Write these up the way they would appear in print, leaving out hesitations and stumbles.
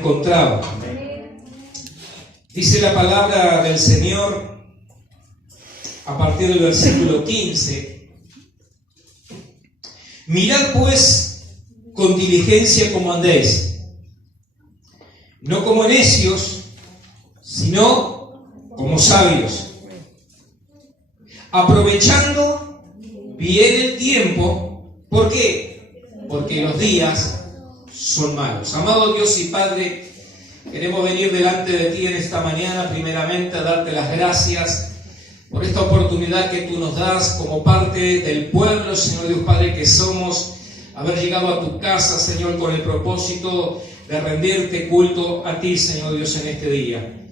encontrado. Dice la palabra del Señor a partir del versículo 15: mirad pues con diligencia cómo andéis, no como necios, sino como sabios, aprovechando bien el tiempo. ¿Por qué? Porque los días son malos. Amado Dios y Padre, queremos venir delante de ti en esta mañana, primeramente a darte las gracias por esta oportunidad que tú nos das como parte del pueblo, Señor Dios Padre, que somos, haber llegado a tu casa, Señor, con el propósito de rendirte culto a ti, Señor Dios, en este día.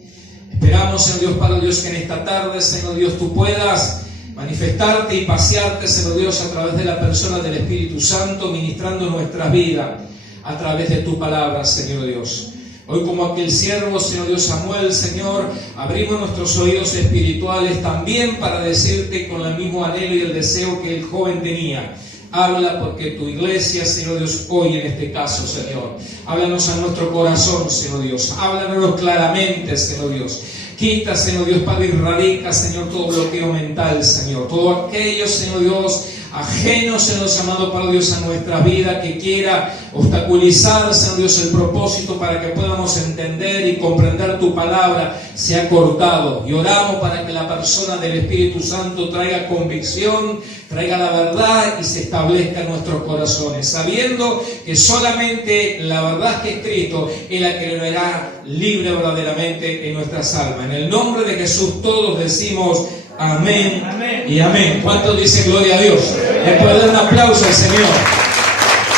Esperamos, Señor Dios Padre Dios, que en esta tarde, Señor Dios, tú puedas manifestarte y pasearte, Señor Dios, a través de la persona del Espíritu Santo, ministrando nuestras vidas a través de tu palabra, Señor Dios. Hoy, como aquel siervo, Señor Dios Samuel, Señor, abrimos nuestros oídos espirituales también para decirte con el mismo anhelo y el deseo que el joven tenía: habla, porque tu iglesia, Señor Dios, hoy en este caso, Señor, háblanos a nuestro corazón, Señor Dios, háblanos claramente, Señor Dios. Quita, Señor Dios Padre, y radica, Señor, todo bloqueo mental, Señor, todo aquello, Señor Dios, ajeno, Señor Dios amado, Padre Dios, a nuestra vida, que quiera obstaculizar, Señor Dios, el propósito para que podamos entender y comprender tu palabra, sea cortado. Y oramos para que la persona del Espíritu Santo traiga convicción, traiga la verdad y se establezca en nuestros corazones, sabiendo que solamente la verdad que es Cristo es la que lo hará libre verdaderamente en nuestras almas. En el nombre de Jesús todos decimos amén, amén y amén. ¿Cuántos dicen gloria a Dios? Le puedo dar un aplauso al Señor.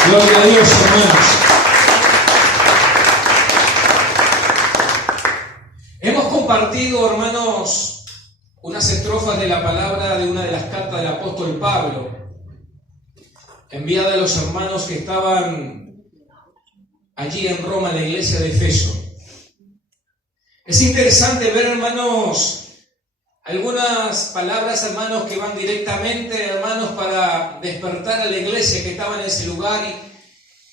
Gloria a Dios, hermanos. Hemos compartido, hermanos, unas estrofas de la palabra de una de las cartas del apóstol Pablo, enviada a los hermanos que estaban allí en Roma, en la iglesia de Efeso. Es interesante ver, hermanos, algunas palabras, hermanos, que van directamente, hermanos, para despertar a la iglesia que estaba en ese lugar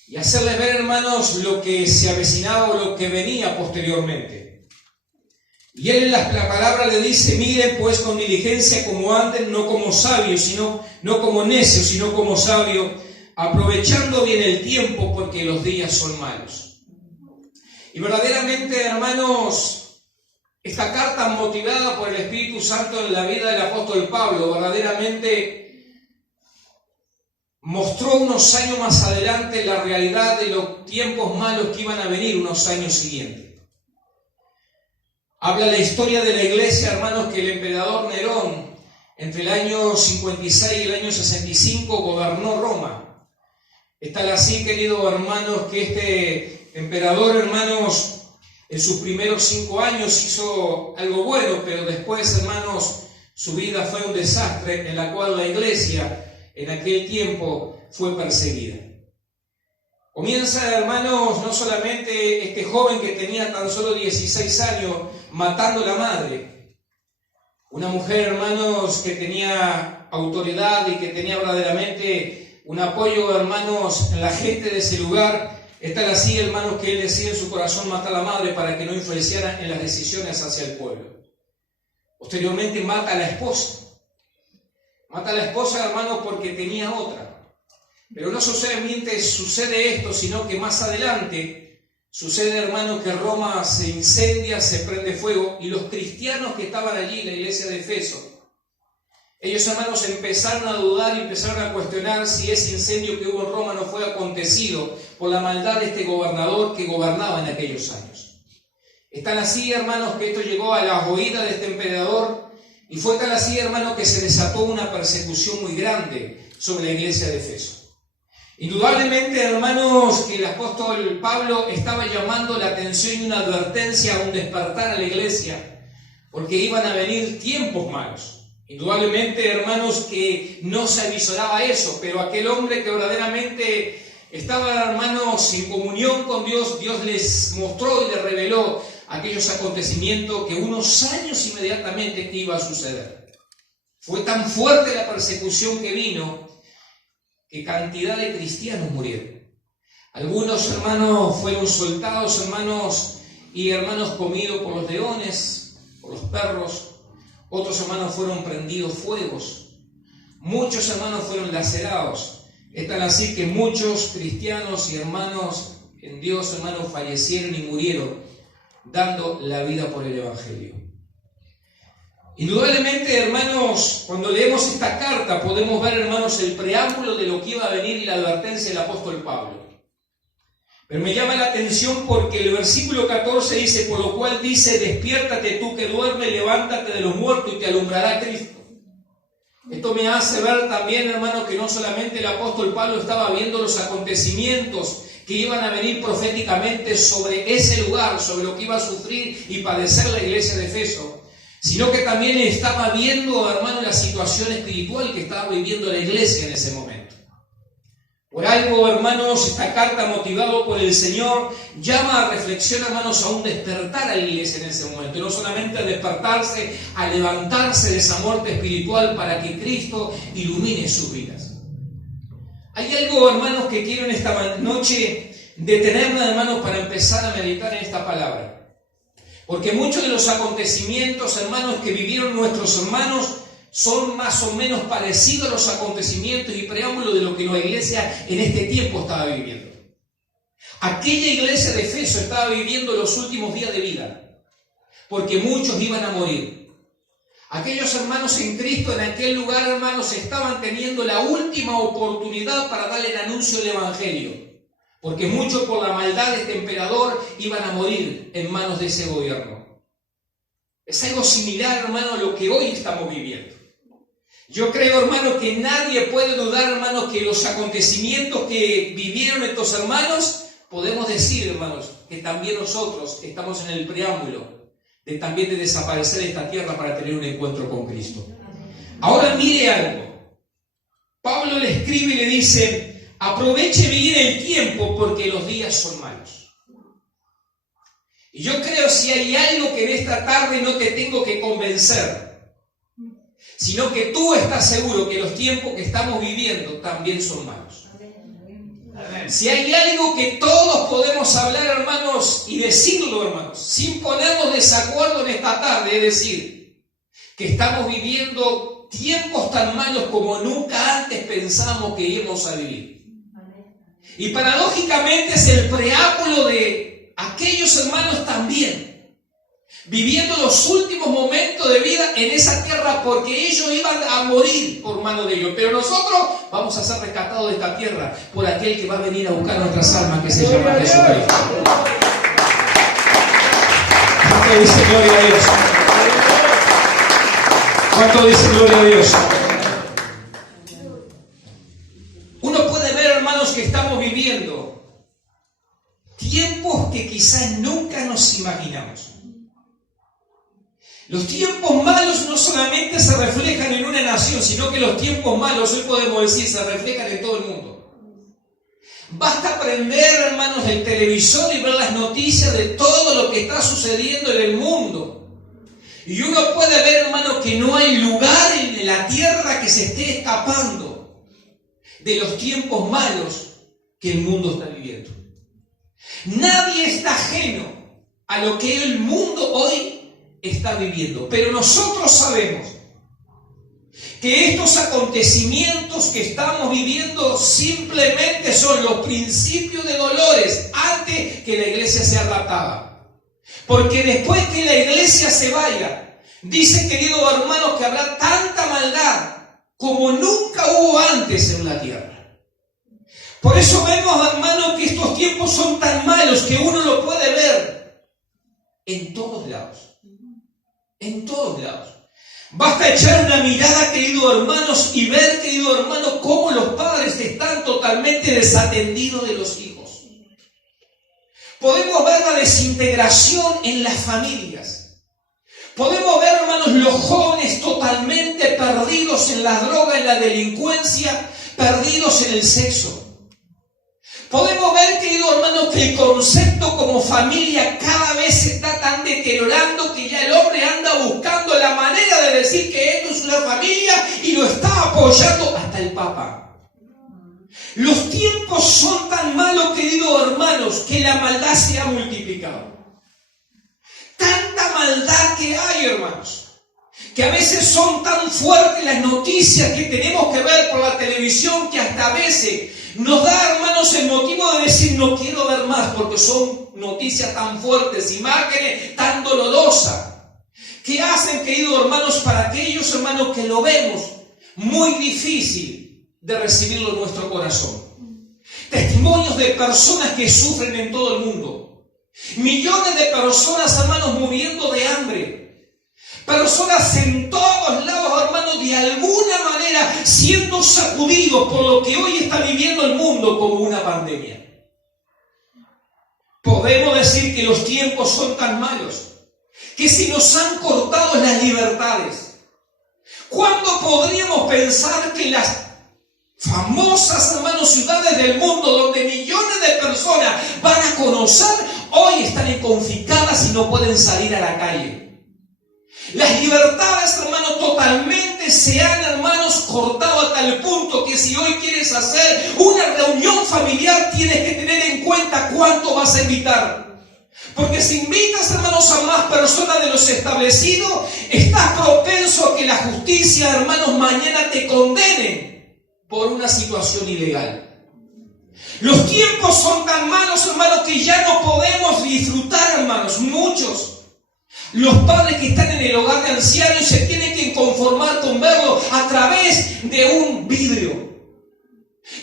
y hacerles ver, hermanos, lo que se avecinaba o lo que venía posteriormente. Y él en la palabra le dice: miren pues con diligencia como anden, no como sabios, sino no como necios, sino como sabios, aprovechando bien el tiempo, porque los días son malos. Y verdaderamente, hermanos, esta carta, motivada por el Espíritu Santo en la vida del apóstol Pablo, verdaderamente mostró unos años más adelante la realidad de los tiempos malos que iban a venir unos años siguientes. Habla la historia de la iglesia, hermanos, que el emperador Nerón, entre el año 56 y el año 65, gobernó Roma. Es tal así, queridos hermanos, que este emperador, hermanos, en sus primeros 5 años hizo algo bueno, pero después, hermanos, su vida fue un desastre, en la cual la iglesia en aquel tiempo fue perseguida. Comienza, hermanos, no solamente este joven que tenía tan solo 16 años matando a la madre, una mujer, hermanos, que tenía autoridad y que tenía verdaderamente un apoyo, hermanos, en la gente de ese lugar. Es tal así, hermanos, que él decide en su corazón matar a la madre para que no influenciara en las decisiones hacia el pueblo. Posteriormente mata a la esposa. Mata a la esposa, hermanos, porque tenía otra. Pero no solamente sucede esto, sino que más adelante sucede, hermanos, que Roma se incendia, se prende fuego, y los cristianos que estaban allí, la iglesia de Efeso, ellos, hermanos, empezaron a dudar y empezaron a cuestionar si ese incendio que hubo en Roma no fue acontecido por la maldad de este gobernador que gobernaba en aquellos años. Es tan así, hermanos, que esto llegó a las oídas de este emperador, y fue tan así, hermanos, que se desató una persecución muy grande sobre la iglesia de Efeso. Indudablemente, hermanos, que el apóstol Pablo estaba llamando la atención y una advertencia a un despertar a la iglesia, porque iban a venir tiempos malos. Indudablemente, hermanos, que no se avisoraba eso, pero aquel hombre que verdaderamente estaba, hermanos, en comunión con Dios, Dios les mostró y les reveló aquellos acontecimientos que unos años inmediatamente iba a suceder. Fue tan fuerte la persecución que vino, que cantidad de cristianos murieron. Algunos hermanos fueron soltados, hermanos, y hermanos comidos por los leones, por los perros. Otros hermanos fueron prendidos fuegos. Muchos hermanos fueron lacerados. Es tan así que muchos cristianos y hermanos en Dios, hermanos, fallecieron y murieron dando la vida por el Evangelio. Indudablemente, hermanos, cuando leemos esta carta podemos ver, hermanos, el preámbulo de lo que iba a venir y la advertencia del apóstol Pablo. Pero me llama la atención porque el versículo 14 dice, por lo cual dice, despiértate tú que duermes, levántate de los muertos y te alumbrará Cristo. Esto me hace ver también, hermano, que no solamente el apóstol Pablo estaba viendo los acontecimientos que iban a venir proféticamente sobre ese lugar, sobre lo que iba a sufrir y padecer la iglesia de Efeso, sino que también estaba viendo, hermano, la situación espiritual que estaba viviendo la iglesia en ese momento. Por algo, hermanos, esta carta, motivado por el Señor, llama a reflexión, hermanos, a un despertar a la iglesia en ese momento. Y no solamente a despertarse, a levantarse de esa muerte espiritual para que Cristo ilumine sus vidas. Hay algo, hermanos, que quiero en esta noche detenerme, hermanos, para empezar a meditar en esta palabra. Porque muchos de los acontecimientos, hermanos, que vivieron nuestros hermanos son más o menos parecidos a los acontecimientos y preámbulos de lo que la iglesia en este tiempo estaba viviendo. Aquella iglesia de Efeso estaba viviendo los últimos días de vida, porque muchos iban a morir. Aquellos hermanos en Cristo en aquel lugar, hermanos, estaban teniendo la última oportunidad para darle el anuncio del Evangelio, porque muchos por la maldad de este emperador iban a morir en manos de ese gobierno. Es algo similar, hermano, a lo que hoy estamos viviendo. Yo creo, hermano, que nadie puede dudar, hermano, que los acontecimientos que vivieron estos hermanos, podemos decir, hermanos, que también nosotros estamos en el preámbulo de también de desaparecer de esta tierra para tener un encuentro con Cristo. Ahora mire algo. Pablo le escribe y le dice, aproveche bien el tiempo porque los días son malos. Y yo creo si hay algo que en esta tarde no te tengo que convencer, sino que tú estás seguro que los tiempos que estamos viviendo también son malos. Si hay algo que todos podemos hablar, hermanos, y decirlo, hermanos, sin ponernos desacuerdo en esta tarde, es decir, que estamos viviendo tiempos tan malos como nunca antes pensamos que íbamos a vivir. Y paradójicamente es el preámbulo de aquellos hermanos también, viviendo los últimos momentos de vida en esa tierra, porque ellos iban a morir por mano de ellos. Pero nosotros vamos a ser rescatados de esta tierra por aquel que va a venir a buscar nuestras almas, que se llama Jesucristo. ¿Cuánto dice gloria a Dios? ¿Cuánto dice gloria a Dios? Uno puede ver, hermanos, que estamos viviendo tiempos que quizás nunca nos imaginamos. Los tiempos malos no solamente se reflejan en una nación, sino que los tiempos malos, hoy podemos decir, se reflejan en todo el mundo. Basta prender, hermanos, el televisor y ver las noticias de todo lo que está sucediendo en el mundo. Y uno puede ver, hermanos, que no hay lugar en la tierra que se esté escapando de los tiempos malos que el mundo está viviendo. Nadie está ajeno a lo que el mundo hoy está viviendo, pero nosotros sabemos que estos acontecimientos que estamos viviendo simplemente son los principios de dolores antes que la iglesia sea arrebatada, porque después que la iglesia se vaya, dice, queridos hermanos, que habrá tanta maldad como nunca hubo antes en la tierra. Por eso vemos, hermanos, que estos tiempos son tan malos que uno lo puede ver en todos lados. En todos lados. Basta echar una mirada, queridos hermanos, y ver, queridos hermanos, cómo los padres están totalmente desatendidos de los hijos. Podemos ver la desintegración en las familias. Podemos ver, hermanos, los jóvenes totalmente perdidos en las drogas, en la delincuencia, perdidos en el sexo. Podemos ver, queridos hermanos, que el concepto como familia cada vez se está tan deteriorando que ya el hombre anda buscando la manera de decir que esto es una familia y lo está apoyando hasta el Papa. Los tiempos son tan malos, queridos hermanos, que la maldad se ha multiplicado. Tanta maldad que hay, hermanos, que a veces son tan fuertes las noticias que tenemos que ver por la televisión que hasta a veces nos da, hermanos, el motivo de decir no quiero ver más porque son noticias tan fuertes, imágenes tan dolorosas, que hacen, queridos hermanos, para aquellos hermanos que lo vemos, muy difícil de recibirlo en nuestro corazón. Testimonios de personas que sufren en todo el mundo. Millones de personas, hermanos, muriendo de hambre. Personas en todos lados, hermanos, de alguna manera siendo sacudidos por lo que hoy está viviendo el mundo como una pandemia. Podemos decir que los tiempos son tan malos que si nos han cortado las libertades, ¿cuándo podríamos pensar que las famosas, hermanos, ciudades del mundo donde millones de personas van a conocer, hoy están confiscadas y no pueden salir a la calle? Las libertades, hermanos, totalmente se han, hermanos, cortado a tal punto que si hoy quieres hacer una reunión familiar tienes que tener en cuenta cuánto vas a invitar. Porque si invitas, hermanos, a más personas de los establecidos, estás propenso a que la justicia, hermanos, mañana te condenen por una situación ilegal. Los tiempos son tan malos, hermanos, que ya no podemos disfrutar, hermanos, muchos. Los padres que están en el hogar de ancianos se tienen que conformar con verlo a través de un vidrio.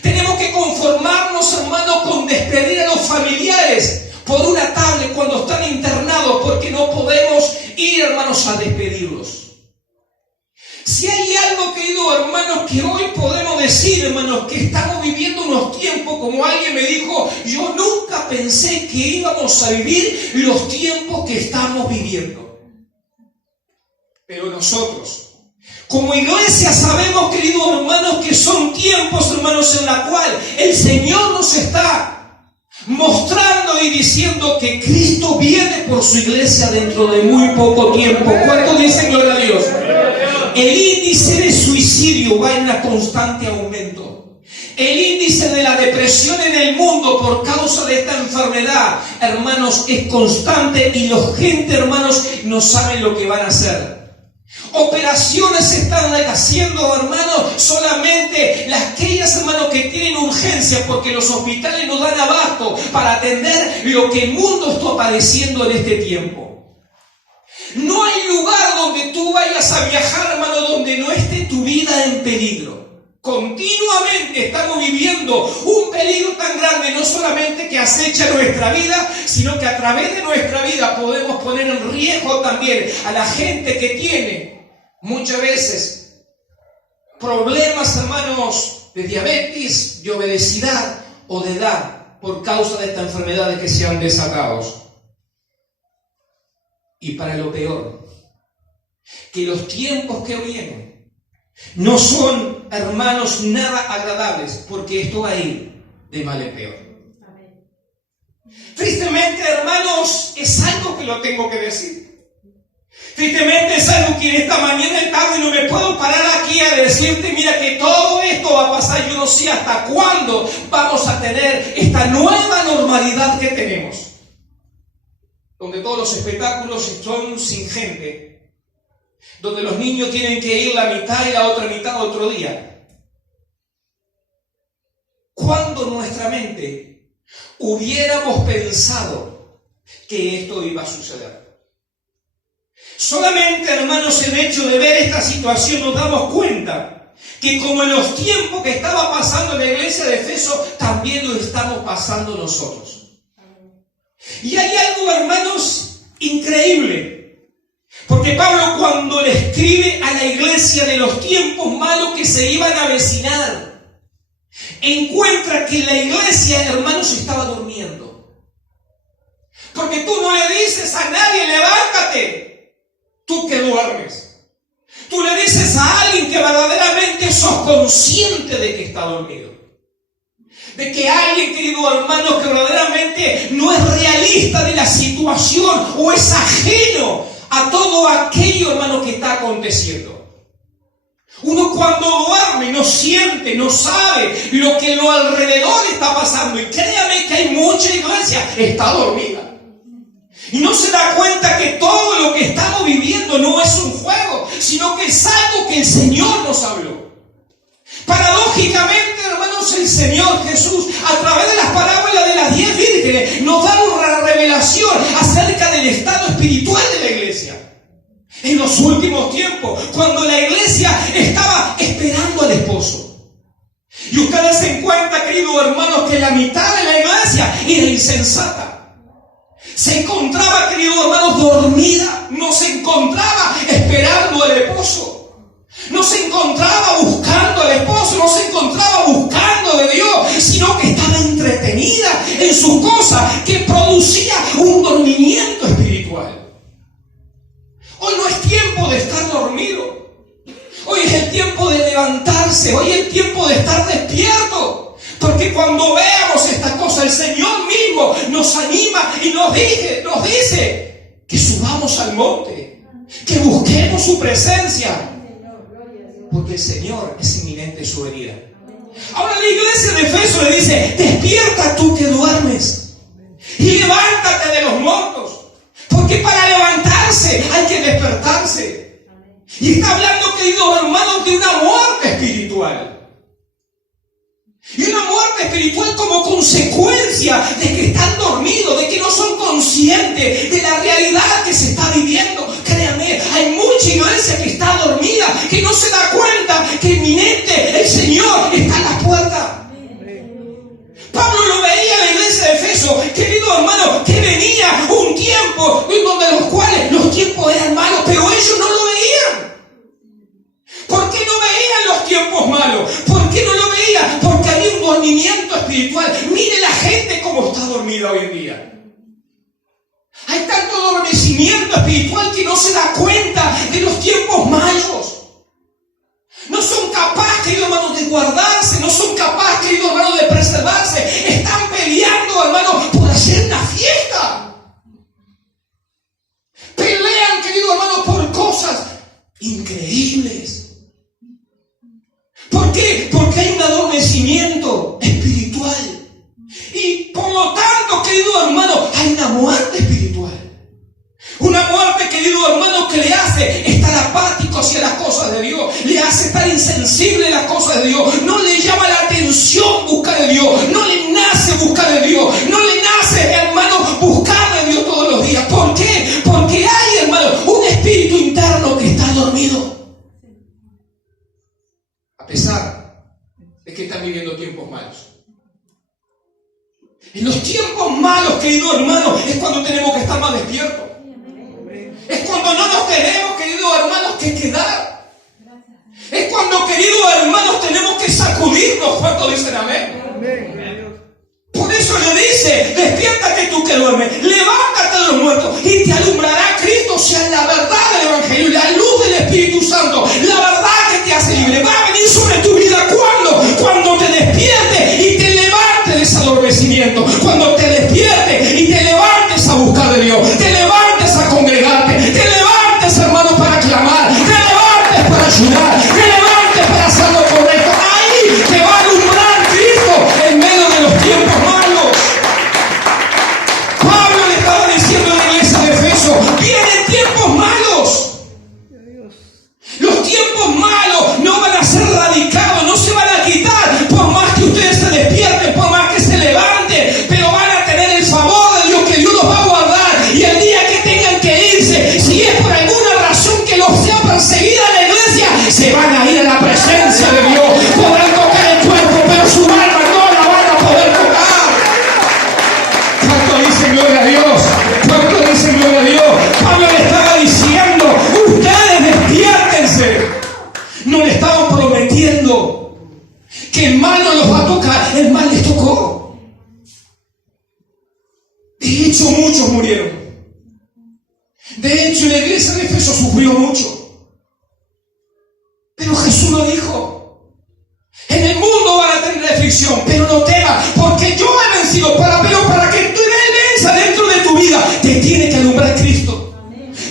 Tenemos que conformarnos, hermanos, con despedir a los familiares por una tablet cuando están internados, porque no podemos ir, hermanos, a despedirlos. Si hay algo, queridos hermanos, que hoy podemos decir, hermanos, que estamos viviendo unos tiempos, como alguien me dijo, yo nunca pensé que íbamos a vivir los tiempos que estamos viviendo. Pero nosotros, como iglesia, sabemos, queridos hermanos, que son tiempos, hermanos, en la cual el Señor nos está mostrando y diciendo que Cristo viene por su iglesia dentro de muy poco tiempo. ¿Cuántos dicen gloria a Dios? El índice de suicidio va en una constante aumento. El índice de la depresión en el mundo por causa de esta enfermedad, hermanos, es constante y la gente, hermanos, no saben lo que van a hacer. Operaciones se están haciendo, hermanos, solamente aquellas, hermanos, que tienen urgencia, porque los hospitales no dan abasto para atender lo que el mundo está padeciendo en este tiempo. No hay lugar donde tú vayas a viajar, hermano, donde no esté tu vida en peligro. Continuamente estamos viviendo un peligro tan grande, no solamente que acecha nuestra vida, sino que a través de nuestra vida podemos poner en riesgo también a la gente que tiene muchas veces problemas, hermanos, de diabetes, de obesidad o de edad por causa de estas enfermedades que se han desatado. Y para lo peor, que los tiempos que vienen no son, hermanos, nada agradables, porque esto va a ir de mal en peor. Tristemente, hermanos, es algo que lo tengo que decir. Tristemente es algo que en esta mañana y tarde no me puedo parar aquí a decirte, mira que todo esto va a pasar, yo no sé hasta cuándo vamos a tener esta nueva normalidad que tenemos, donde todos los espectáculos son sin gente, donde los niños tienen que ir la mitad y la otra mitad otro día. ¿Cuándo nuestra mente hubiéramos pensado que esto iba a suceder? Solamente, hermanos, el hecho de ver esta situación nos damos cuenta que como en los tiempos que estaba pasando en la iglesia de Efeso, también lo estamos pasando nosotros. Y hay algo, hermanos, increíble. Porque Pablo, cuando le escribe a la iglesia de los tiempos malos que se iban a avecinar, encuentra que la iglesia, hermanos, estaba durmiendo. Porque tú no le dices a nadie, levántate. Tú que duermes. Tú le dices a alguien que verdaderamente sos consciente de que está dormido. De que alguien, querido hermano, que verdaderamente no es realista de la situación o es ajeno a todo aquello, hermano, que está aconteciendo. Uno cuando duerme no siente, no sabe lo que lo alrededor está pasando. Y créame que hay mucha iglesia está dormida. Y no se da cuenta que todo lo que estamos viviendo no es un juego, sino que es algo que el Señor nos habló. Paradójicamente, hermanos, el Señor Jesús, a través de las parábolas de las 10 vírgenes, nos da una revelación acerca del estado espiritual de la iglesia. En los últimos tiempos, cuando la iglesia estaba esperando al esposo. Y ustedes se encuentran, queridos hermanos, que la mitad de la iglesia era insensata. Se encontraba, queridos hermanos, dormida. No se encontraba esperando al esposo. No se encontraba buscando al esposo. No se encontraba buscando de Dios. Sino que estaba entretenida en sus cosas que producía un dormimiento espiritual. Hoy no es tiempo de estar dormido. Hoy es el tiempo de levantarse. Hoy es el tiempo de estar despierto. Porque cuando veamos estas cosas, el Señor mismo nos anima y nos dice que subamos al monte, que busquemos su presencia. Porque el Señor es inminente en su venida. Ahora la iglesia de Efeso le dice: despierta tú que duermes y levántate de los muertos. Porque para levantarse hay que despertarse. Y está hablando, queridos hermanos, de una muerte espiritual. Y una muerte espiritual como consecuencia de que están dormidos, de que no son conscientes de la realidad que se está viviendo. Créanme, hay mucha iglesia que está dormida, que no se da cuenta que inminente el Señor está en la puerta. Pablo lo veía en la iglesia de Efeso, querido hermano, que venía un tiempo en donde los cuales los tiempos eran malos, pero ellos no lo veían. ¿Por qué no veían los tiempos malos? ¿Por qué no lo veían? Porque había un dormimiento espiritual. Mire la gente cómo está dormida hoy en día. Hay tanto adormecimiento espiritual que no se da cuenta de los tiempos malos. No son capaces, queridos hermanos, de guardarse. No son capaces, queridos hermanos, de preservarse. Están peleando, hermanos, por hacer una fiesta. Pelean, queridos hermanos, por cosas increíbles. ¿Por qué? Porque hay un adormecimiento espiritual. Y por lo tanto, querido hermano, hay una muerte espiritual. Una muerte, querido hermano, que le hace estar apático hacia las cosas de Dios. Le hace estar insensible a las cosas de Dios. No le llama la atención buscar de Dios. No le nace buscar de Dios. No le nace, hermano, buscar de Dios todos los días. ¿Por qué? Porque hay, hermano, un espíritu interno que está dormido. A pesar de que están viviendo tiempos malos. En los tiempos malos, querido hermano, es cuando tenemos que estar más despiertos. Es cuando no nos tenemos, queridos hermanos, que quedar. Es cuando, queridos hermanos, tenemos que sacudirnos. ¿Cuántos dicen amén? Por eso le dice: despiértate tú que duermes, levántate de los muertos y te alumbrará Cristo. O sea, la verdad del Evangelio, la luz del Espíritu Santo, la verdad que te hace libre, va a venir sobre tu vida. ¿Cuándo? Cuando te despiertes y te levantes de ese adormecimiento. Cuando te despiertes y te levantes a buscar de Dios, te levantes a congregarte, te levantes, hermanos, para clamar, te levantes para ayudar, te levantes para hacer lo correcto. Ahí te va a alumbrar Cristo en medio de los tiempos malos. Pablo le estaba diciendo a la iglesia de Efeso: vienen tiempos malos. Los tiempos malos no van a ser radicados, no se van a quitar por más que ustedes se despierten, por más que se levanten, pero van a tener el favor de Dios, que Dios los va a guardar. Y el día que tengan que irse, si es por alguna razón que los sea perseguida la iglesia, se van a ir a la presencia de Dios. Podrán tocar el cuerpo, pero su alma no la van a poder tocar. ¿Cuánto dicen gloria a Dios? ¿Cuánto dicen gloria a Dios? Pablo le estaba diciendo: ustedes despiértense. No le estaban prometiendo que el mal no los va a tocar. El mal les tocó. De hecho, muchos murieron. De hecho, la iglesia de Efeso sufrió mucho. Pero Jesús lo dijo: en el mundo van a tener aflicción, pero no temas, porque yo he vencido. Pero para que tú venza dentro de tu vida, te tiene que alumbrar Cristo.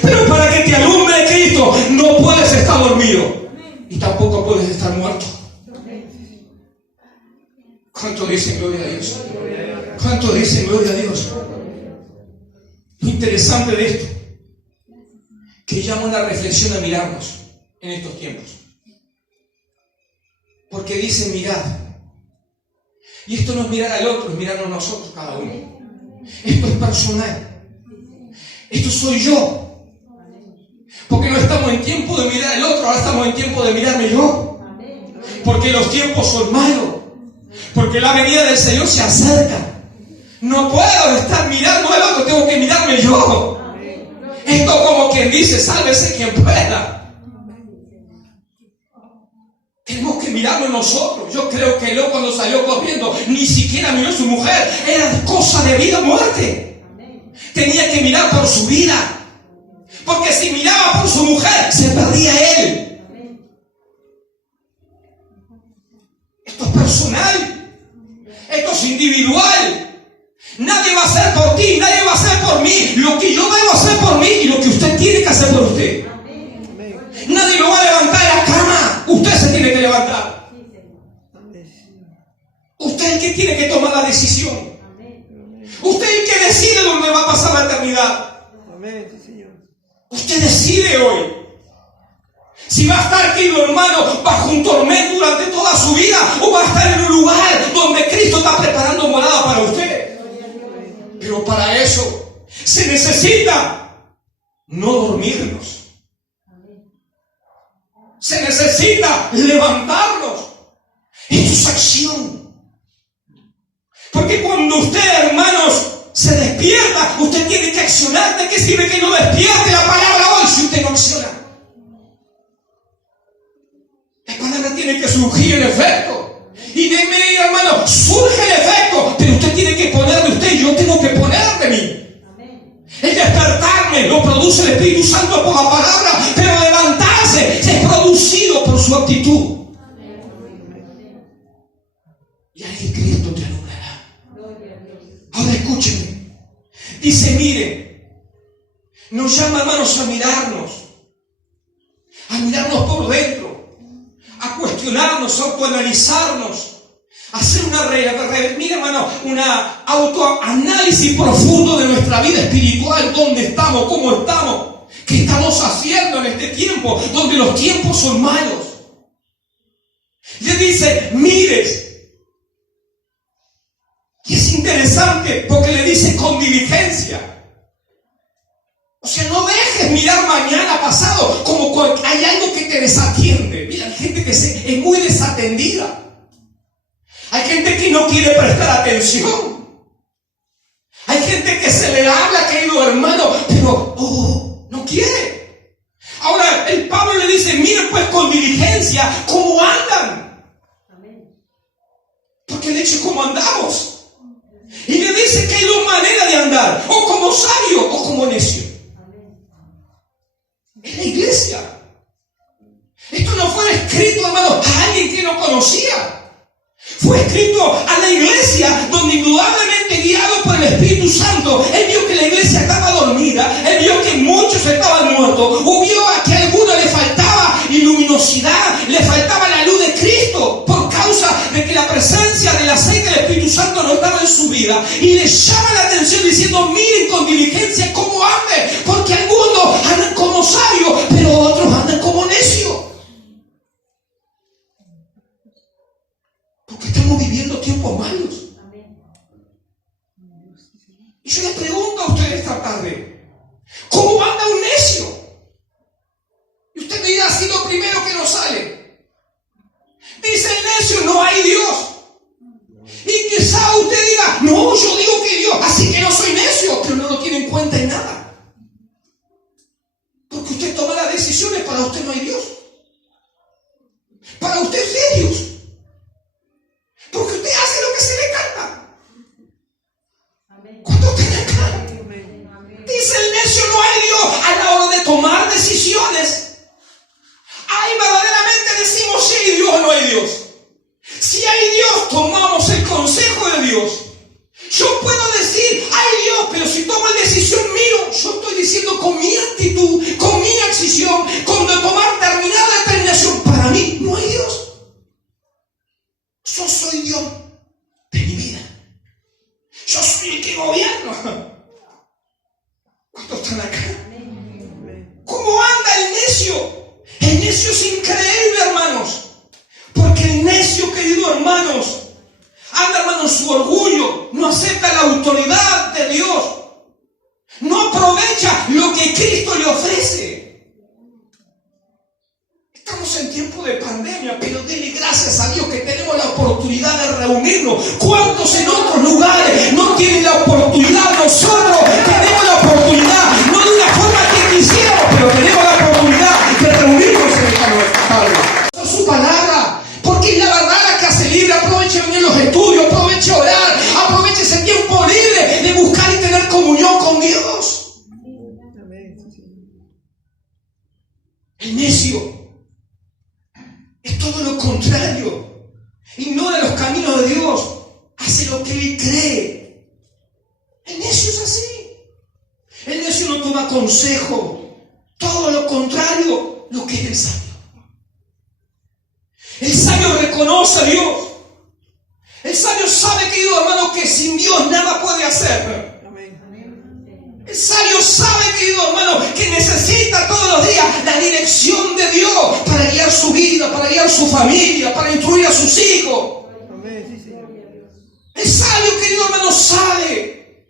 Pero para que te alumbre Cristo, no puedes estar dormido. Y tampoco ¿Cuánto dicen gloria a Dios? ¿Cuánto dicen gloria a Dios? Lo interesante de esto, que llama una reflexión a mirarnos en estos tiempos. Porque dice mirad. Y esto no es mirar al otro, es mirarnos nosotros cada uno. Esto es personal. Esto soy yo. Porque no estamos en tiempo de mirar al otro, ahora estamos en tiempo de mirarme yo. Porque los tiempos son malos. Porque la venida del Señor se acerca. No puedo estar mirando al otro, tengo que mirarme yo. Esto como quien dice, sálvese quien pueda. Tenemos que mirarnos nosotros. Yo creo que Lot cuando salió corriendo ni siquiera miró a su mujer. Era cosa de vida o muerte. Tenía que mirar por su vida. Porque si miraba por su mujer, se perdía él. Esto es personal. Esto es individual. Nadie va a hacer por ti, nadie va a hacer por mí lo que yo debo hacer por mí y lo que usted tiene que hacer por usted. Nadie lo va a levantar de la cama. Usted se tiene que levantar. Usted es el que tiene que tomar la decisión. Usted es el que decide dónde va a pasar la eternidad. Usted decide hoy si va a estar, querido hermano, bajo un tormento durante toda su vida o va a estar en un lugar donde Cristo está preparando morada para usted. Pero para eso se necesita no dormirnos. Se necesita levantarnos. Esto es acción. Porque cuando usted, hermanos, se despierta, usted tiene que accionar. ¿De qué sirve que no despierte la palabra hoy si usted no acciona? La palabra tiene que surgir en efecto. Y déjeme, hermano, surge el efecto, pero usted tiene que poner de usted y yo tengo que poner de mí. El despertarme lo produce el Espíritu Santo por la palabra, pero levantarse es producido por su actitud. Y ahí Cristo te alumbrará. Ahora escúchenme. Dice, mire, nos llama, hermanos, a mirarnos por dentro, a cuestionarnos, a autoanalizarnos, a hacer una autoanálisis profundo de nuestra vida espiritual. ¿Dónde estamos? ¿Cómo estamos? ¿Qué estamos haciendo en este tiempo donde los tiempos son malos? Le dice, mires. Y es interesante porque le dice con diligencia. O sea, no dejes mirar mañana, pasado, como hay algo que te desatiende. Mira, hay gente que es muy desatendida. Hay gente que no quiere prestar atención. Hay gente que se le habla, querido hermano, pero no quiere. Ahora, el Pablo le dice, miren pues con diligencia cómo andan. Porque le dice cómo andamos. Y le dice que hay dos maneras de andar, o como sabio o como necio. Es la iglesia. Esto no fue escrito, hermano, a alguien que no conocía. Fue escrito a la iglesia donde indudablemente, guiado por el Espíritu Santo, él vio que la iglesia estaba dormida, él vio que muchos estaban muertos, vio a que a algunos le faltaba luminosidad, le faltaba la luz de Cristo por causa de que la presencia del aceite del Espíritu Santo no estaba en su vida, y le llama la atención diciendo, miren con diligencia cómo anden, porque algunos andan como sabios, pero otros andan como necios. Porque estamos viviendo tiempos malos. Y yo les pregunto a ustedes esta tarde, ¿cómo anda un necio? Y usted me dirá, así lo primero que nos sale. Dice el necio, no hay Dios. Y quizá usted diga, no, yo digo que Dios, así que no soy necio, pero no lo tiene en cuenta en nada. Porque usted toma las decisiones, para usted no hay Dios. Para usted es Dios. Porque usted hace lo que se le canta. Cuando usted le canta. Dice el necio, no hay Dios. A la hora de tomar decisiones, ahí verdaderamente decimos si hay Dios o no hay Dios. Si hay Dios, tomamos el consejo de Dios. Yo puedo decir, hay Dios, pero si tomo la decisión mío, yo estoy diciendo con mi actitud, con mi acción, con tomar determinadas su orgullo, no acepta la autoridad de Dios, no aprovecha lo que Cristo le ofrece. Estamos en tiempo de pandemia, pero dele gracias a Dios que tenemos la oportunidad de reunirnos. ¿Cuántos en otros lugares no tienen la oportunidad? Nosotros tenemos la oportunidad, no de una forma que quisiéramos, pero tenemos la oportunidad de reunirnos en esta nueva su palabra, porque es la verdad la que hace libre. Aproveche bien los estudios, aproveche orar, aproveche ese tiempo libre de buscar y tener comunión con Dios. El necio es todo lo contrario. Ignora los caminos de Dios. Hace lo que él cree. El necio es así. El necio no toma consejo. Todo lo contrario, lo que es el sabio. El sabio reconoce a Dios. El sabio sabe, querido hermano, que sin Dios nada puede hacer. El sabio sabe, querido hermano, que necesita todos los días la dirección de Dios para guiar su vida, para guiar su familia, para instruir a sus hijos. El sabio, querido hermano, sabe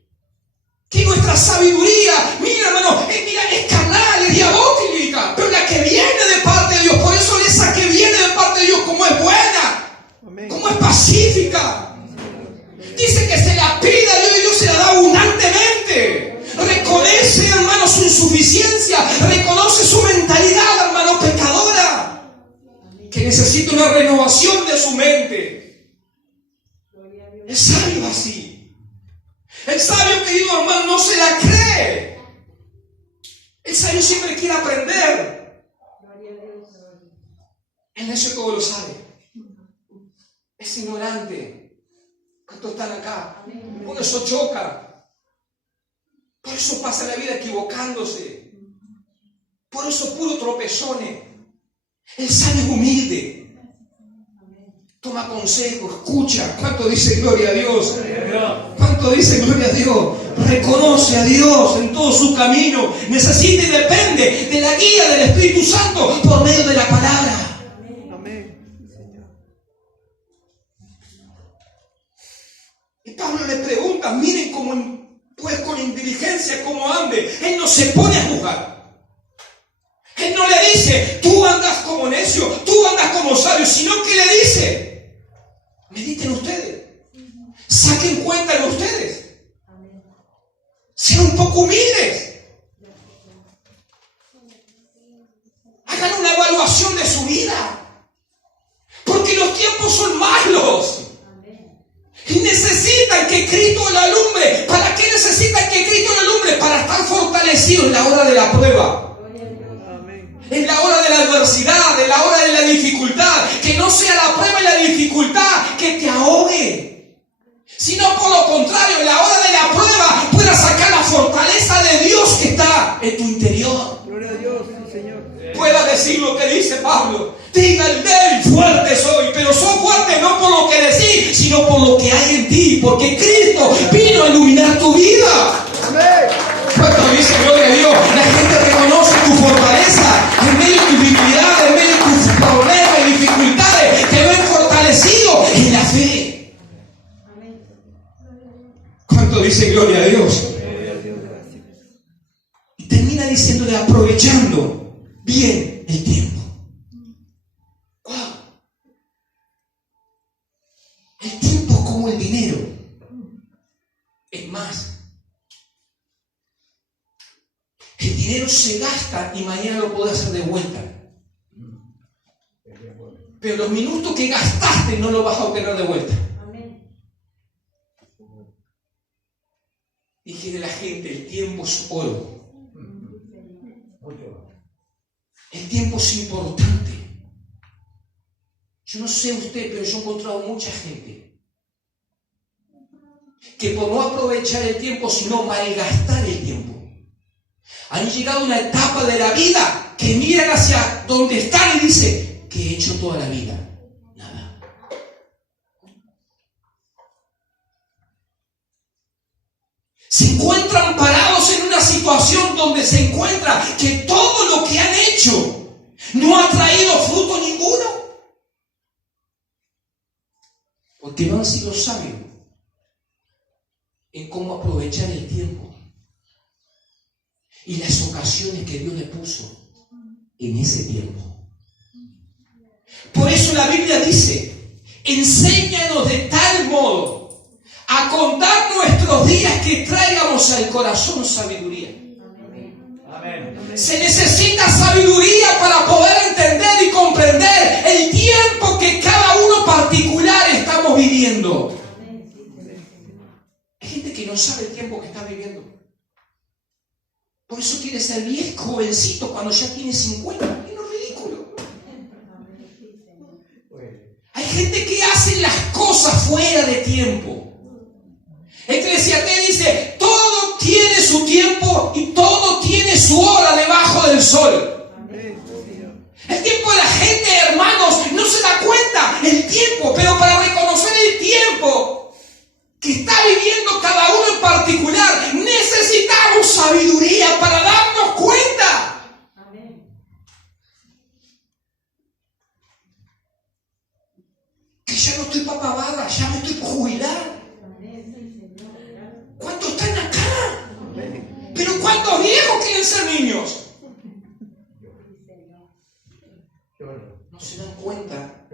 que nuestra sabiduría, mira hermano, es carnal, es diabólica, pero la que viene de parte de Dios, por eso esa que viene de parte de Dios, como es buena, como es pacífica, dice que se la pida a Dios y Dios se la da abundantemente. Reconoce, hermano, su insuficiencia, reconoce su mentalidad, hermano, pecadora, que necesita una renovación de su mente. El sabio así. El sabio, querido hermano, no se la cree. El sabio siempre quiere aprender. El necio todo lo sabe. Es ignorante. ¿Cuántos están acá? Por eso choca. Por eso pasa la vida equivocándose. Por eso puro tropezones. El sabio es humilde. Toma consejo, escucha. ¿Cuánto dice gloria a Dios? ¿Cuánto dice gloria a Dios? Reconoce a Dios en todo su camino. Necesita y depende de la guía del Espíritu Santo por medio de la palabra. Y Pablo le pregunta, miren cómo pues con inteligencia como ande. Él no se pone a juzgar. Él no le dice, tú andas como necio, tú andas como sabio, sino que le dice, mediten ustedes, saquen cuenta de ustedes, sean un poco humildes, hagan una evaluación de su vida, porque los tiempos son malos. Y necesitan que Cristo la alumbre. ¿Para qué necesitan que Cristo la alumbre? Para estar fortalecidos en la hora de la prueba, en la hora de la adversidad, en la hora de la dificultad. Que no sea la prueba y la dificultad que te ahogue, sino por lo contrario, en la hora de la prueba puedas sacar la fortaleza de Dios que está en tu interior. Gloria a Dios, Señor. Pueda decir lo que dice Pablo. Diga el débil, fuerte soy, pero soy fuerte no por lo que decís, sino por lo que hay en ti, porque Cristo vino a iluminar tu vida. ¿Cuánto dice gloria a Dios? La gente reconoce tu fortaleza en medio de tus dificultades, en medio de tus problemas y dificultades, te ven fortalecido en la fe. ¿Cuánto dice gloria a Dios? Y termina diciéndole, aprovechando bien el tiempo. El tiempo es como el dinero. Es más, el dinero se gasta y mañana lo podés hacer de vuelta. Pero los minutos que gastaste no los vas a obtener de vuelta. Dije de la gente, el tiempo es oro. El tiempo es importante. Yo no sé usted, pero yo he encontrado mucha gente que por no aprovechar el tiempo, sino malgastar el tiempo, han llegado a una etapa de la vida que miran hacia donde están y dicen, ¿qué he hecho toda la vida? Nada. Se encuentran parados en una situación donde se encuentra que todo lo que han hecho no ha traído fruto ninguno. Porque no han sido sabios en cómo aprovechar el tiempo y las ocasiones que Dios le puso en ese tiempo. Por eso la Biblia dice: enséñanos de tal modo a contar nuestros días que traigamos al corazón sabiduría. Amén. Se necesita sabiduría para poder entender y comprender el tiempo que cada uno particular estamos viviendo. Hay gente que no sabe el tiempo que está viviendo. Por eso quiere ser viejo, jovencito, cuando ya tiene 50. Es lo ridículo. Hay gente que hace las cosas fuera de tiempo. Eclesiastés dice: todo tiene su tiempo y todo tiene su hora debajo del sol. El tiempo de la gente, hermanos, no se da cuenta el tiempo, pero para reconocer el tiempo que está viviendo cada uno en particular, necesitamos sabiduría para darnos cuenta. Que ya no estoy para pavada, ya me estoy por jubilar. ¿Cuántos están acá? Pero ¿cuántos viejos quieren ser niños? No se dan cuenta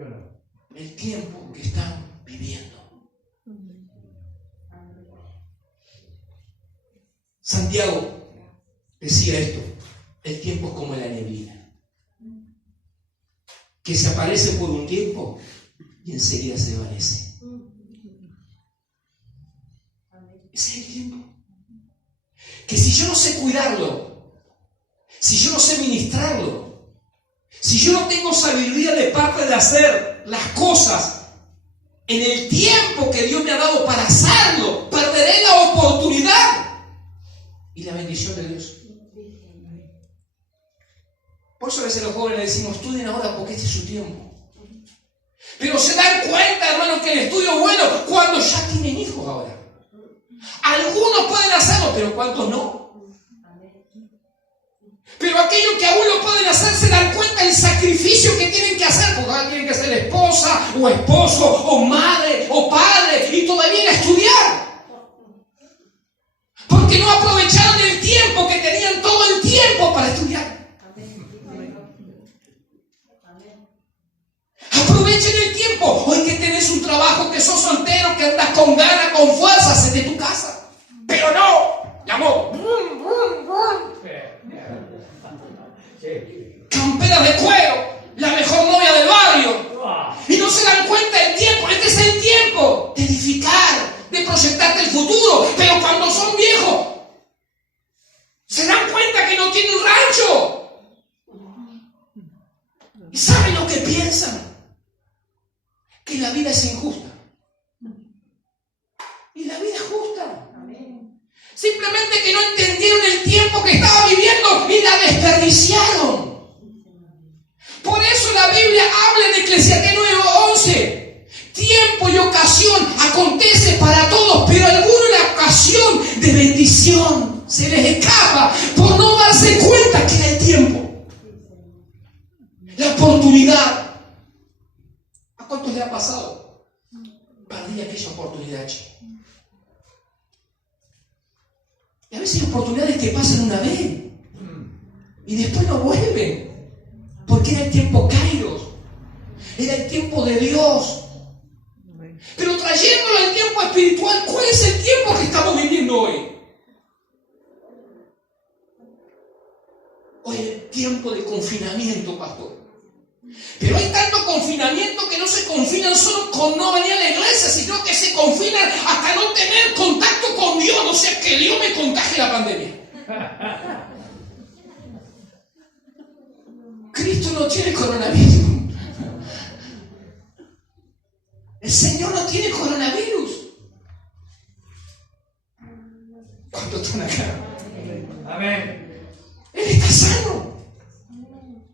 el tiempo que están viviendo. Santiago decía esto: el tiempo es como la neblina, que se aparece por un tiempo y enseguida se desvanece. Ese es el tiempo. Que si yo no sé cuidarlo, si yo no sé ministrarlo, si yo no tengo sabiduría de parte de hacer las cosas en el tiempo que Dios me ha dado para hacerlo, perderé la oportunidad y la bendición de Dios. Por eso a veces los jóvenes decimos: estudien ahora porque este es su tiempo. Pero se dan cuenta, hermanos, que el estudio es bueno cuando ya tienen hijos ahora. Algunos pueden hacerlo, pero ¿cuántos no? Pero aquellos que aún lo pueden hacer se dan cuenta del sacrificio que tienen que hacer, porque ahora tienen que ser esposa o esposo o madre o padre y todavía ir a estudiar. Porque no aprovecharon el tiempo que tenían, todo el tiempo para estudiar. Aprovechen el tiempo. Hoy que tenés un trabajo, que sos soltero, que andas con ganas, con fuerza, hacete de tu casa. Pero no, llamó. Campera de cuero, la mejor novia del barrio. Y no se dan cuenta del tiempo. Este es el tiempo de edificar, de proyectarte el futuro. Pero cuando son viejos, se dan cuenta que no tienen rancho. ¿Y saben lo que piensan? Que la vida es injusta. Y la vida es justa. Simplemente que no entendieron el tiempo que estaba viviendo y la desperdiciaron. Por eso la Biblia habla en Eclesiastés 9:11. Tiempo y ocasión acontece para todos, pero alguna la ocasión de bendición se les escapa por no darse cuenta que era el tiempo. La oportunidad. ¿A cuántos le ha pasado? Perdí aquella oportunidad, chico. Y a veces hay oportunidades que pasan una vez y después no vuelven. Porque era el tiempo Kairos. Era el tiempo de Dios. Pero trayéndolo al tiempo espiritual, ¿cuál es el tiempo que estamos viviendo hoy? Hoy es el tiempo de confinamiento, pastor. Pero hay tanto confinamiento que no se confinan solo con no venir a la iglesia, sino que se confinan hasta no tener contacto con Dios, o sea, que Dios me contagie la pandemia. Cristo no tiene coronavirus. El Señor no tiene coronavirus. ¿Cuántos están acá? Amén. Él está sano.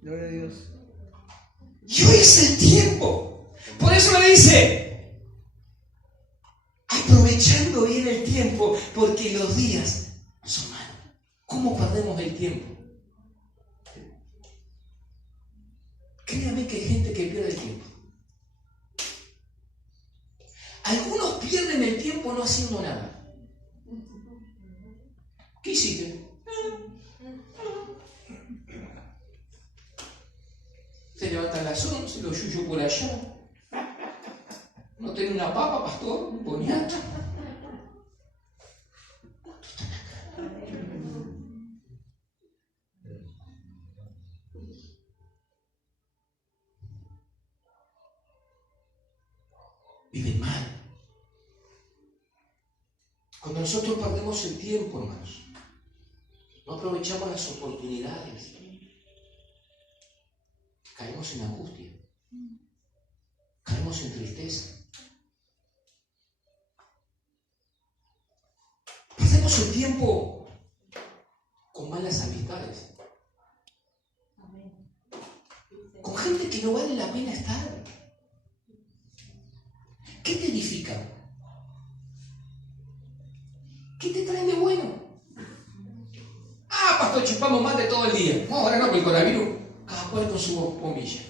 Gloria a Dios. Y hoy es el tiempo. Por eso le dice: aprovechando bien el tiempo, porque los días son malos. ¿Cómo perdemos el tiempo? Créame que hay gente que pierde el tiempo. Algunos pierden el tiempo no haciendo nada. ¿Qué hiciste? Se levanta a las 11, lo yuyo por allá. ¿No tiene una papa, pastor? ¿Un boniato? Viven mal. Cuando nosotros perdemos el tiempo, hermanos, no aprovechamos las oportunidades, caemos en angustia, caemos en tristeza. Perdemos el tiempo con malas amistades, con gente que no vale la pena estar. ¿Qué te edifica? ¿Qué te trae de bueno? Ah, pastor, chupamos mate todo el día. No, ahora no, porque el coronavirus, cada cual con su bombilla.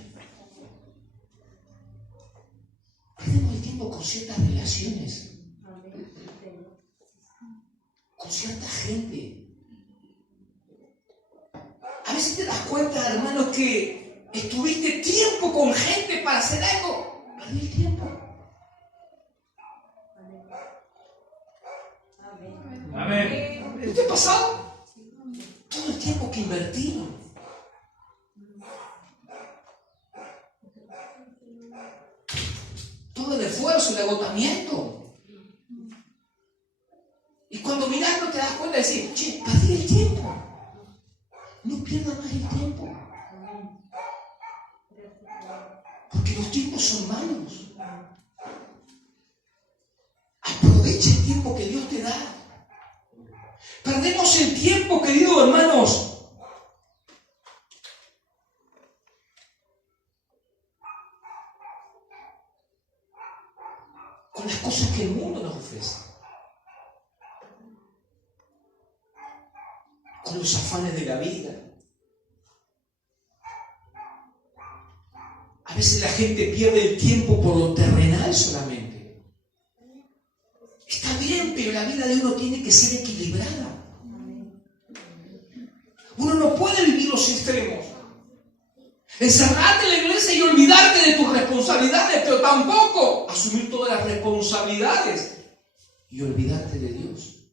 Perdemos el tiempo con ciertas relaciones, con cierta gente. A veces te das cuenta, hermanos, que estuviste tiempo con gente para hacer algo. Perdí el tiempo. Amén. ¿No te ha pasado? Todo el tiempo que invertimos. Todo el esfuerzo, el agotamiento. Y cuando mirás no te das cuenta de decir, che, perdí el tiempo. No pierdas más el tiempo. Porque los tiempos son malos. Aprovecha el tiempo que Dios te da. Perdemos el tiempo, queridos hermanos, con las cosas que el mundo nos ofrece, con los afanes de la vida. A veces la gente pierde el tiempo por lo terrenal solamente. Está bien, pero la vida de uno tiene que ser equilibrada. Uno no puede vivir los extremos. Encerrarte en la iglesia y olvidarte de tus responsabilidades, pero tampoco asumir todas las responsabilidades y olvidarte de Dios.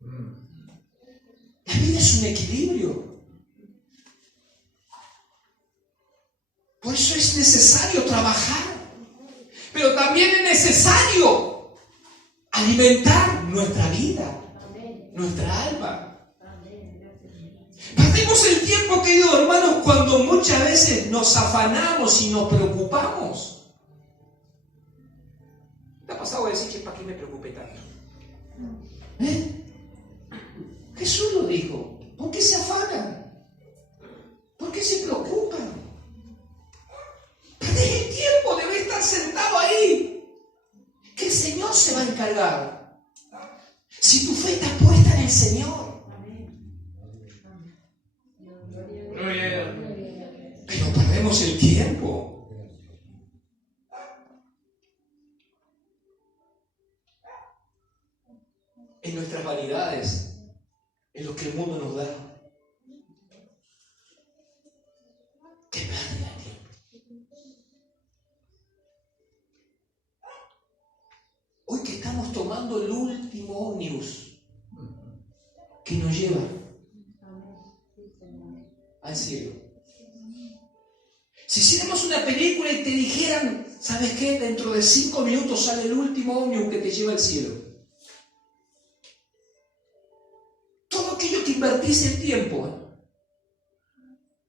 La vida es un equilibrio. Por eso es necesario trabajar, pero también es necesario alimentar nuestra vida, nuestra alma. Perdemos el tiempo, queridos hermanos, cuando muchas veces nos afanamos y nos preocupamos. ¿Te ha pasado a decir, che, ¿para qué me preocupé tanto? Jesús lo dijo. ¿Por qué se afanan? ¿Por qué se preocupan? Perdés el tiempo, debes estar sentado ahí. Que el Señor se va a encargar. Si tu fe está puesta en el Señor. Pero perdemos el tiempo. En nuestras vanidades, en lo que el mundo nos da. Qué pérdida de tiempo. Hoy que estamos tomando el último ómnibus que nos lleva al cielo. Si hiciéramos una película y te dijeran, ¿sabes qué? Dentro de 5 minutos sale el último ómnibus que te lleva al cielo. Todo aquello que invertís el tiempo,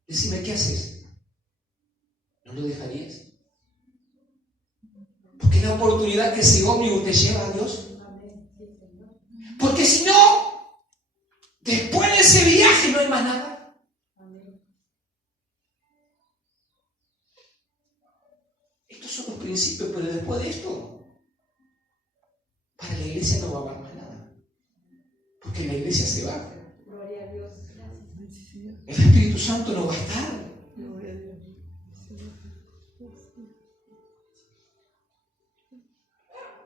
decime, ¿qué haces? ¿No lo dejarías? Porque es la oportunidad que ese ómnibus te lleva a Dios. Porque si no, después de ese viaje no hay más nada. Estos son los principios, pero después de esto, para la iglesia no va a haber más nada. Porque la iglesia se va. Gloria a Dios. El Espíritu Santo no va a estar.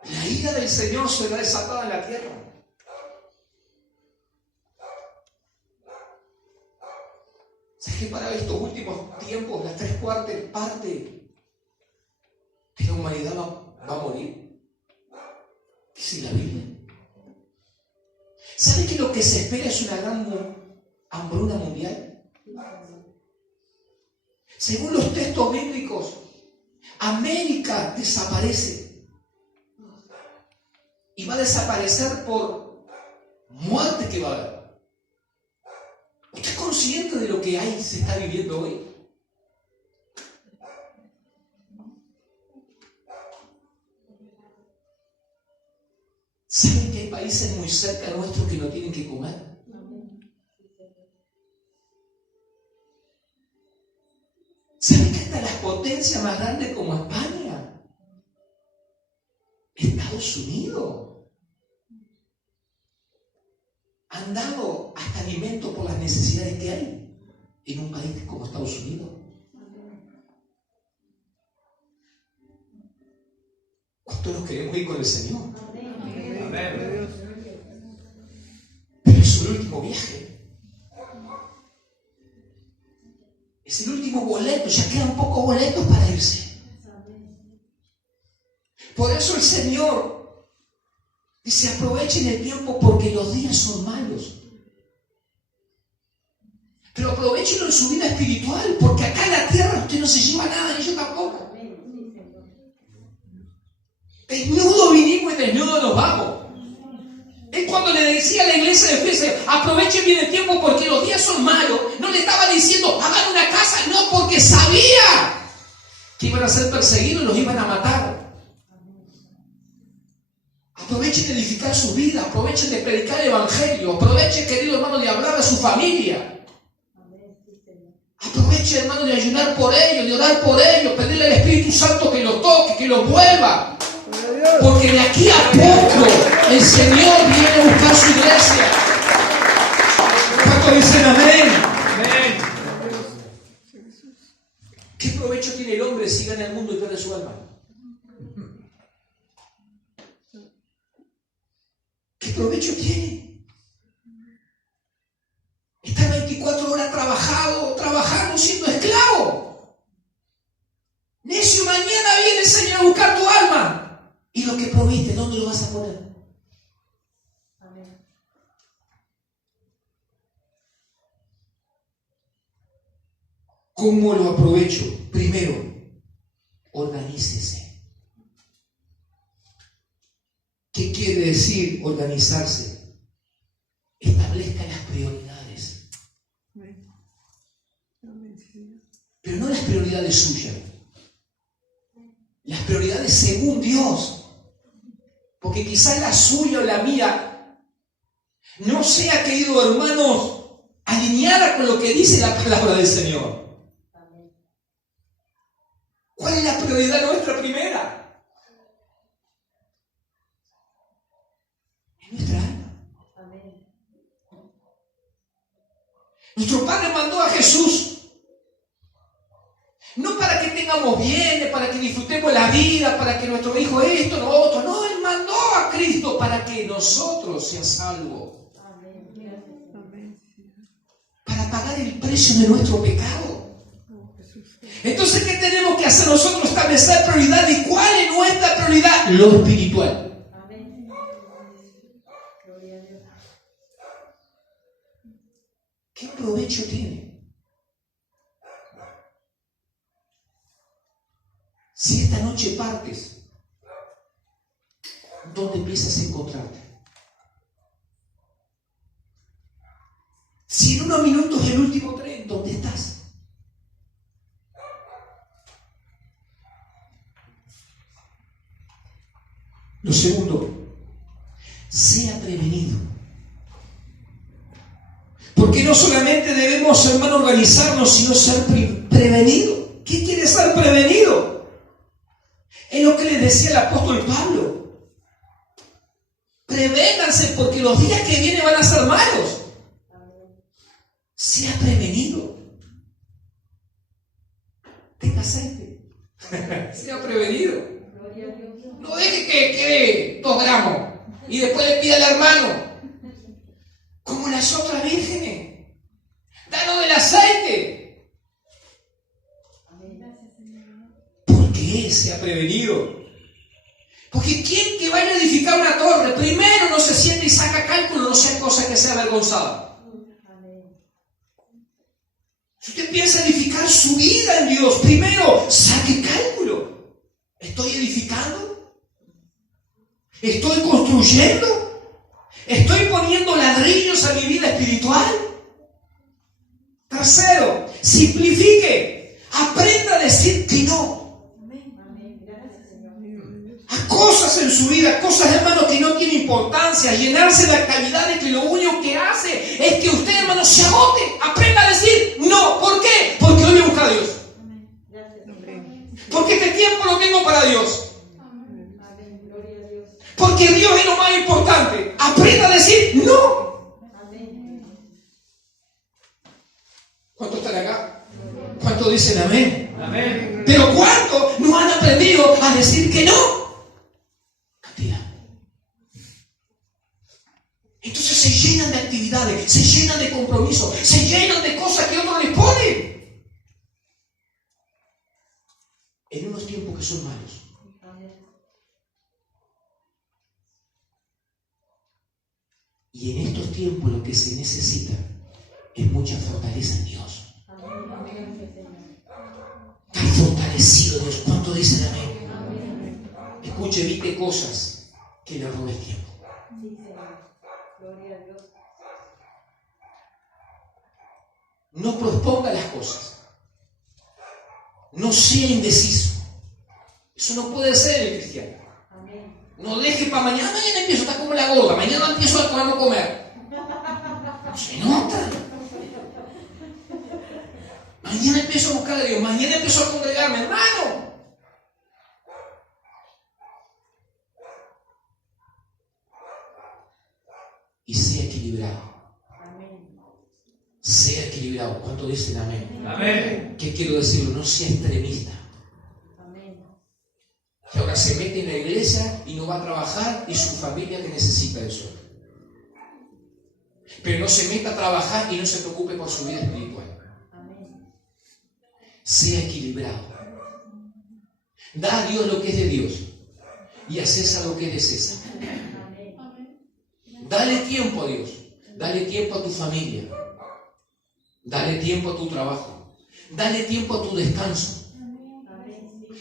La ira del Señor será desatada en la tierra. ¿Sabes que para estos últimos tiempos las 3/4 partes de la humanidad va a morir? Dice la Biblia. ¿Sabes que lo que se espera es una gran hambruna mundial? Según los textos bíblicos, América desaparece. Y va a desaparecer por muerte que va a haber. ¿Usted es consciente de lo que se está viviendo hoy? ¿Saben que hay países muy cerca nuestros que no tienen que comer? ¿Saben que hasta las potencias más grandes como España, Estados Unidos, han dado hasta alimentos por las necesidades que hay en un país como Estados Unidos? ¿Cuánto nos queremos ir con el Señor? Amén. Pero es el último viaje. Es el último boleto. Ya quedan pocos boletos para irse. Por eso el Señor dice: aprovechen el tiempo porque los días son malos. Pero aprovechenlo en su vida espiritual, porque acá en la tierra usted no se lleva nada, ni yo tampoco. Desnudo vinimos y desnudo nos vamos. Es cuando le decía a la iglesia de Efesios: aprovechen bien el tiempo porque los días son malos. No le estaba diciendo hagan una casa, no, porque sabía que iban a ser perseguidos y los iban a matar. Aprovechen de edificar su vida, aprovechen de predicar el evangelio, aprovechen, querido hermano, de hablar a su familia. Aprovechen, hermano, de ayunar por ellos, de orar por ellos, pedirle al Espíritu Santo que los toque, que los vuelva. Porque de aquí a poco el Señor viene a buscar su iglesia. ¿Cuántos dicen amén? Amén. ¿Qué provecho tiene el hombre si gana el mundo y pierde su alma? ¿Qué provecho tiene? Está 24 horas trabajando siendo esclavo. Necio, mañana viene el Señor a buscar tu alma. ¿Y lo que proviste, dónde lo vas a poner? Amén. ¿Cómo lo aprovecho? Primero, organícese. ¿Qué quiere decir organizarse? Establezca las prioridades. Pero no las prioridades suyas. Las prioridades según Dios. Porque quizás la suya o la mía no sea, queridos hermanos, alineada con lo que dice la palabra del Señor. ¿Cuál es la prioridad nuestra primera? Es nuestra alma. Nuestro Padre mandó a Jesús no para que tengamos bienes, para que disfrutemos la vida, para que nuestro hijo esto, lo otro. No, Él mandó a Cristo para que nosotros seamos salvos. Para pagar el precio de nuestro pecado. Entonces, ¿qué tenemos que hacer nosotros? Establecer prioridad. ¿Y cuál es nuestra prioridad? Lo espiritual. ¿Qué provecho tiene? Si esta noche partes, ¿dónde empiezas a encontrarte? Si en unos minutos el último tren, ¿dónde estás? Lo segundo, sea prevenido. Porque no solamente debemos, hermano, organizarnos, sino ser prevenidos. ¿Qué quiere ser prevenido? Es lo que les decía el apóstol Pablo. Prevénganse porque los días que vienen van a ser malos. Sea prevenido. Tenga aceite. Sea prevenido. No deje que quede 2 gramos y después le pida al hermano, como las otras vírgenes: danos del aceite. sea prevenido. Porque quien que vaya a edificar una torre, primero no se siente y saca cálculo, no sea cosa que sea avergonzada. Si usted piensa edificar su vida en Dios, primero saque cálculo. ¿Estoy edificando? ¿Estoy construyendo? ¿Estoy poniendo ladrillos a mi vida espiritual? Tercero, simplifique. Aprenda a decir que no. A cosas en su vida, cosas, hermano, que no tienen importancia, llenarse de actividades que lo único que hace es que usted, hermano, se agote. Aprenda a decir no. ¿Por qué? Porque hoy me busca a Dios. Porque este tiempo lo tengo para Dios. Porque Dios es lo más importante. Aprenda a decir no. ¿Cuántos están acá? ¿Cuántos dicen amén? Amén. Pero ¿cuántos no han aprendido a decir que no? Cantidad. Entonces se llenan de actividades, se llenan de compromisos, se llenan de cosas que otros les ponen. En unos tiempos que son malos. Y en estos tiempos lo que se necesita es mucha fortaleza en Dios. Estar fortalecido, Dios. ¿Cuánto dicen amén? Escuche, evite cosas que le roben el tiempo. No posponga las cosas. No sea indeciso. Eso no puede ser el cristiano. No deje para mañana. Mañana empiezo, está como la gorda. Mañana empiezo a no comer. Se nota. Mañana empiezo a buscar a Dios. Mañana empiezo a congregarme, hermano. Y sea equilibrado. Sea equilibrado. ¿Cuánto dicen amén? Amén. ¿Qué quiero decirlo? No sea extremista. Que ahora se mete en la iglesia y no va a trabajar y su familia que necesita eso. Pero no se meta a trabajar y no se preocupe por su vida espiritual. Sea equilibrado. Da a Dios lo que es de Dios y a César lo que es de César. Dale tiempo a Dios. Dale tiempo a tu familia. Dale tiempo a tu trabajo. Dale tiempo a tu descanso.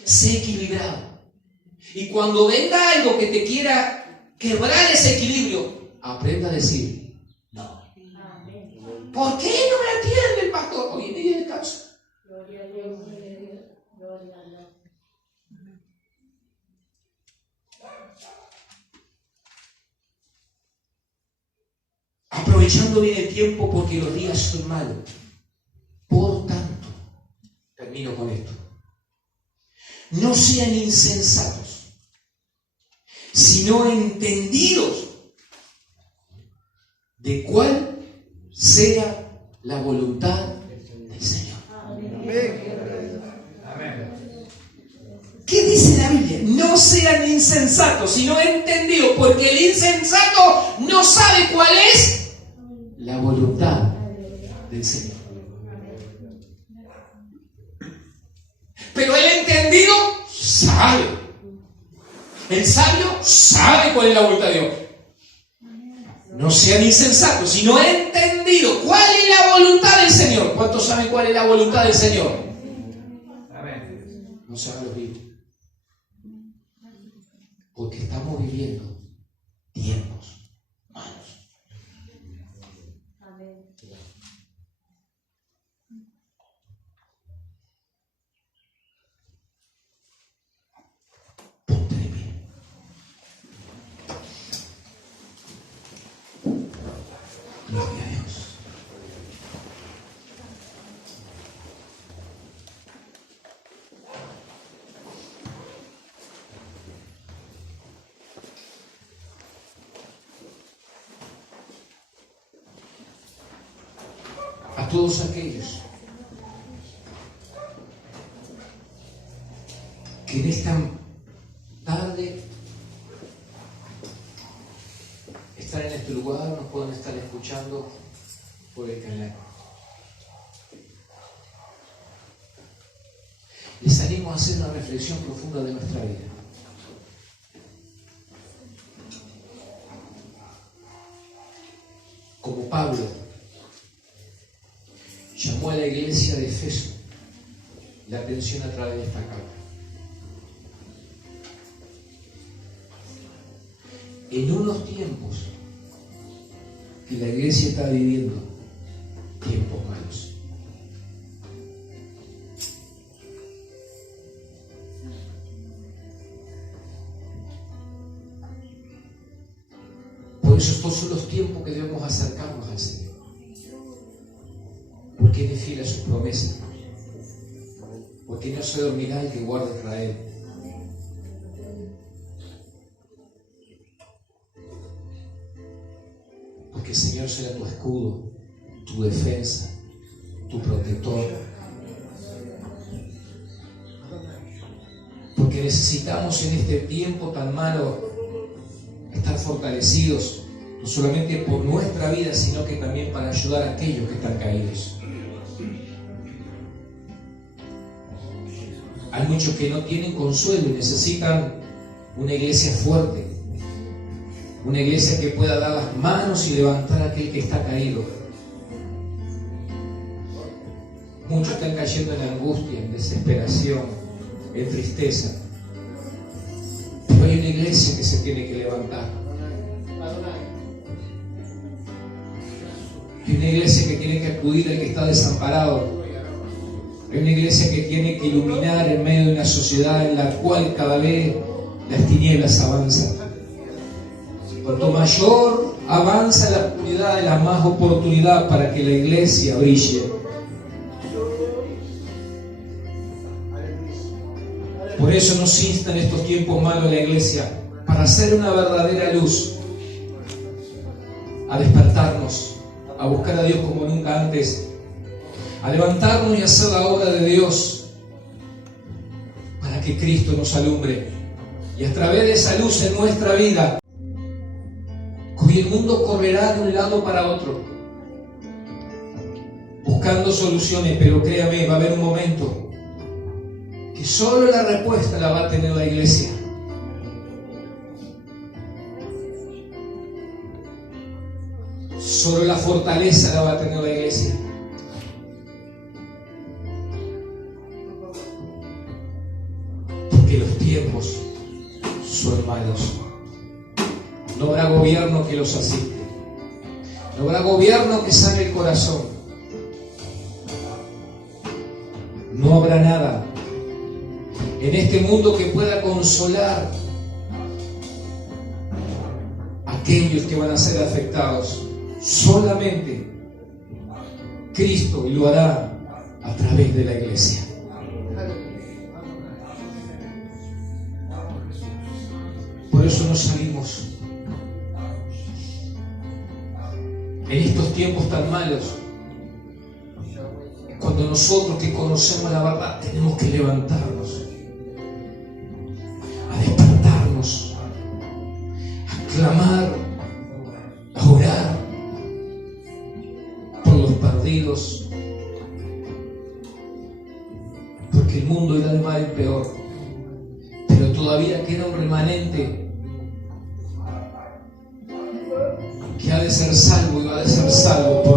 Sé equilibrado. Y cuando venga algo que te quiera quebrar ese equilibrio, aprenda a decir no. ¿Por qué no me atiende el pastor? Hoy en día descanso. Gloria a Dios. Gloria a Dios. Aprovechando bien el tiempo porque los días son malos. Por tanto, termino con esto. No sean insensatos, sino entendidos de cuál sea la voluntad del Señor. Amén. ¿Qué dice la Biblia? No sean insensatos, sino entendidos, porque el insensato no sabe cuál es la voluntad del Señor. Pero el entendido sabe. El sabio sabe cuál es la voluntad de Dios. No sean insensatos, sino entendidos. ¿Cuál es la voluntad del Señor? ¿Cuántos saben cuál es la voluntad del Señor? Amén. No se hagan los vivos. Porque estamos viviendo tiempos malos. Amén. Ponte de pie. Gloria a Dios. A todos aquellos que en esta tarde están en este lugar, nos pueden estar escuchando por el canal. les animo a hacer una reflexión profunda de nuestra vida. Como Pablo llamó a la iglesia de Efeso la atención a través de esta carta. En unos tiempos que la iglesia está viviendo tiempos malos. Por eso estos son los tiempos que debemos acercarnos al Señor. Porque Él es fiel a sus promesas. Porque no se dormirá el que guarda a Israel. Porque el Señor será tu escudo, tu defensa, tu protector. Porque necesitamos en este tiempo tan malo estar fortalecidos, no solamente por nuestra vida, sino que también para ayudar a aquellos que están caídos. Hay muchos que no tienen consuelo y necesitan una iglesia fuerte, una iglesia que pueda dar las manos y levantar a aquel que está caído. Muchos están cayendo en angustia, en desesperación, en tristeza. Pero hay una iglesia que se tiene que levantar. Hay una iglesia que tiene que acudir al que está desamparado. Hay una iglesia que tiene que iluminar en medio de una sociedad en la cual cada vez las tinieblas avanzan. Cuanto mayor avanza la oscuridad, la más oportunidad para que la iglesia brille. Por eso nos insta en estos tiempos malos la iglesia, para ser una verdadera luz, a despertarnos, a buscar a Dios como nunca antes, a levantarnos y hacer la obra de Dios, para que Cristo nos alumbre. Y a través de esa luz en nuestra vida, hoy el mundo correrá de un lado para otro, buscando soluciones, pero créame, va a haber un momento que solo la respuesta la va a tener la iglesia. Solo la fortaleza la va a tener la iglesia. Porque los tiempos son malos. No habrá gobierno que los asiste. No habrá gobierno que sane el corazón. No habrá nada en este mundo que pueda consolar a aquellos que van a ser afectados. Solamente Cristo lo hará a través de la iglesia. Por eso nos salimos en estos tiempos tan malos. Cuando nosotros que conocemos la verdad tenemos que levantarnos, a despertarnos, a clamar, a orar por los perdidos, porque el mundo irá de mal en peor, pero todavía queda un remanente que ha de ser salvo y va a ser salvo por